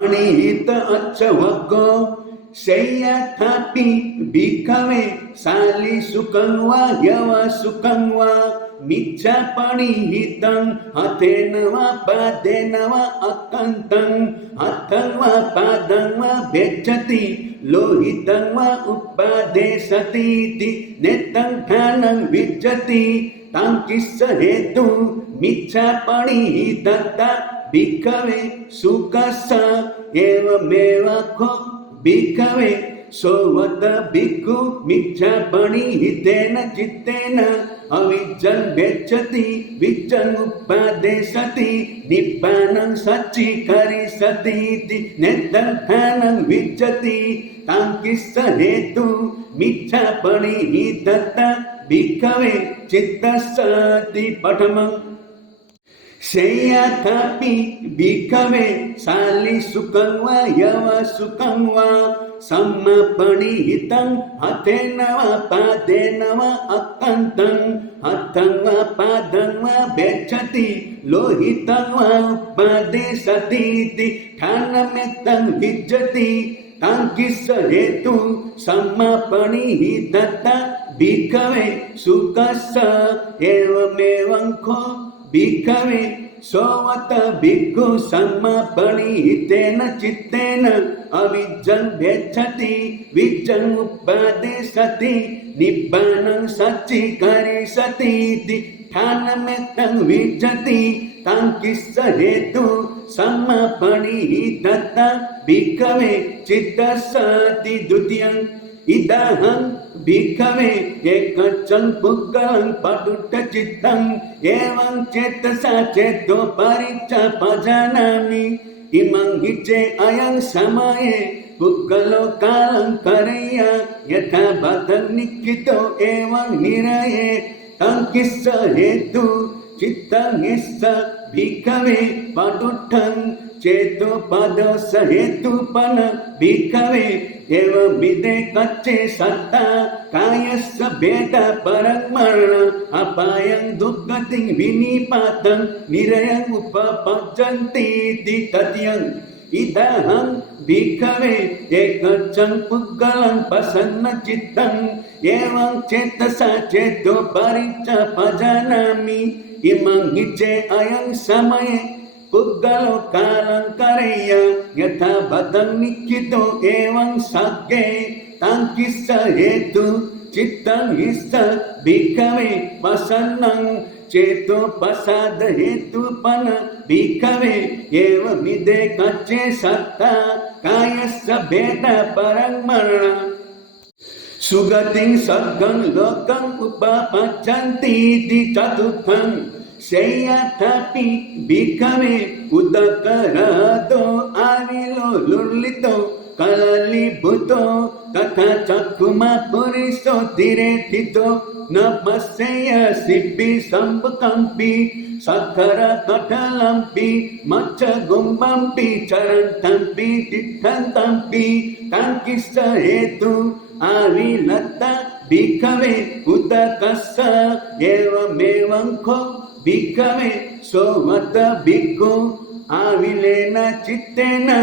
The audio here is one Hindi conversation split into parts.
Panihita accawago Seyatapi bhikkhave sali sukangva yava sukangva Micca panihitam hatenava padenava akantam Hatangva padangva becchati lohitangva uppadesati Netang dhanam vijjati Tankissa hetu Micca panihitata bhikkhave sukassa evameva kho Bhikkhave sovata bhikkhu micca panihitena chittena avijjan vecchati vijjan uppadesati nibbanam sachikarisati nettam dhanam vijjati tankissa hetu micca panihitata bhikkhave chittasati patamam Seyatapi bhikkhave sali sukangva yava sukangva samma panihitam hatenava padenava akantam hatangva padangva becchati lohitangva uppadesati dhanametam vijjati tankissa hetu samma panihitata bhikkhave sukassa evamevam kho Bhikkhave sovata bhikkhu samma panihitena chittena avijjan vecchati vijjan uppadesati nibbanam sachikarisati dhanametam vijjati tankissa hetu samma panihitata bhikkhave chittassa,ti dutiyam idaham bhikkhave ekacham puggalam padutta chittam evam cetasa ceto paricca pajanami imam hice ayam samaye puggalo kalam karaya yatha bhatam nikkito evam niraye tankissa hetu chittam hissa bhikkhave paduttam ceto padasa hetu pana bhikkhave Eva bide kacce satta kayassa beta parangmarana apayang duggating vinipatang nirayang upapajjanti ti tatyang idaham bhikkhave ekacham puggalam pasanna chittam evam cetasa ceto paricca pajanami imam hice ayang samaye Puggalo kalam karaya yatha bhatam nikkito evam sagge tankissa hetu chittam hissa bhikkhave pasannam ceto pasada hetu pana bhikkhave eva mide kacce satta kayassa beta parangmarana sugating saggam lokam upapaccanti ti catutham Seyatapi bhikkhave udakarato avilo lurlito kalalibuto tatha chakkuma puriso diretito napasseya sibbi sambukampi sakkara katalampi macca gumbampi charantampi tittantampi tankissa hetu avilatta bhikkhave udakassa evamevam kho Bhikkhave sovata bhikkhu avilena chittena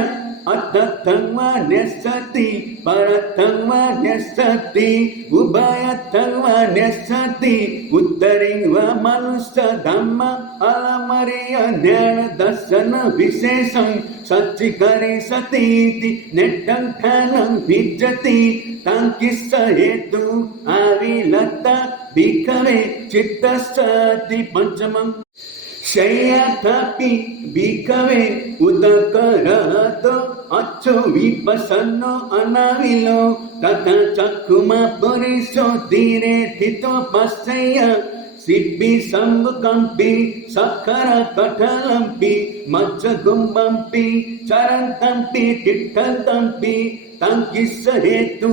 attattangva nessati parattangva nessati ubhayattangva nessati uttaringva manussa dhamma alamariya jnana darsana visesam sachikarisati nettam dhanam vijjati tankissa hetu avilatta Bhikkhave chittassati panchamam Seyatapi bhikkhave udakarato acco vipasanno anavilo tatha chakkuma puriso diretito passeya sibbi sambukampi sakkara katalampi macca gumbampi charantampi tittantampi tankissa hetu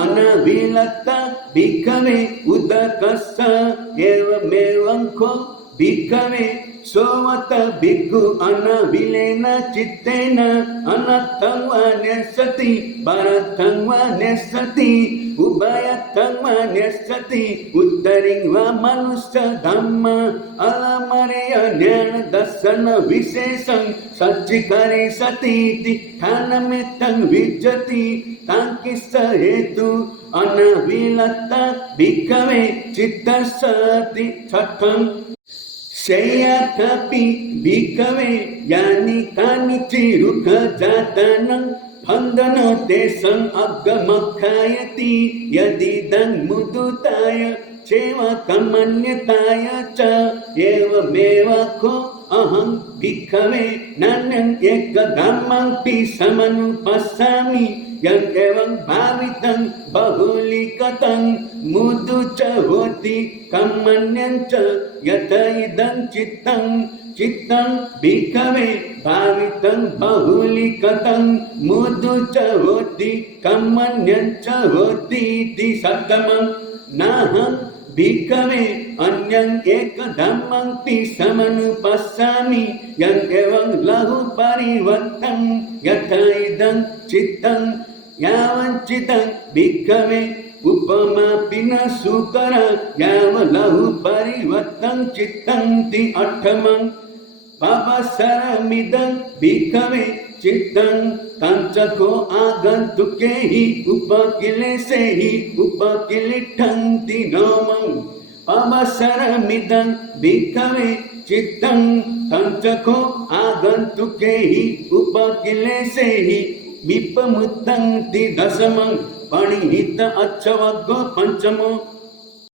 anavilatta bhikkhave udakassa evamevam kho भिक्खवे सोवत भिक्खु अनविलेन चित्तेन अनर्थं वा न्यस्यति परर्थं वा न्यस्यति उभयर्थं वा न्यस्यति उत्तरिं वा मनुष्य धम्म अलमरेय ज्ञान दर्शन विशेषं सज्जिकरे सतीति ध्यानमित्तं विज्जति काङ्किस्स हेतु अनविलत्त भिक्खवे चित्तस्सति छठं शय्याकपि भिक्खवे यानि कानिचि रुखजातनं बन्धनो तेषाम् अग्गमखायति यदिदं मुदुताय चैव कमन्यताय च एवमेव को अहं भिक्खवे नान्यं एकदमपि समनुपश्यामि यम् एवं भावितं बहुलीकतं मुदु च होति कमन्यं च यत इदं चित्तं भिक्खवे भावितं बहुलीकतं मुदु च होति कमन्यं च होति इति सप्तमं नाहं भिक्खवे अन्यं एकदमपि समनुपश्यामि यम् एवं लघु परिवर्तं यथा इदं चित्तं यावञ्चिदं भिक्खवे उपमापि न सुकर याव लघु परिवर्तं चित्तं ति अष्टमं पवसरमिदं भिक्खवे चित्तं तञ्चको आगन्तुके हि उपकिलेशे हि उपकिलिठं ति नवमं पवसरमिदं भिक्खवे चित्तं तञ्चको आगन्तुके हि उपकिलेशे हि विपमुत्तं ति दशमं पणिहित अच्छवग्गो पंचमो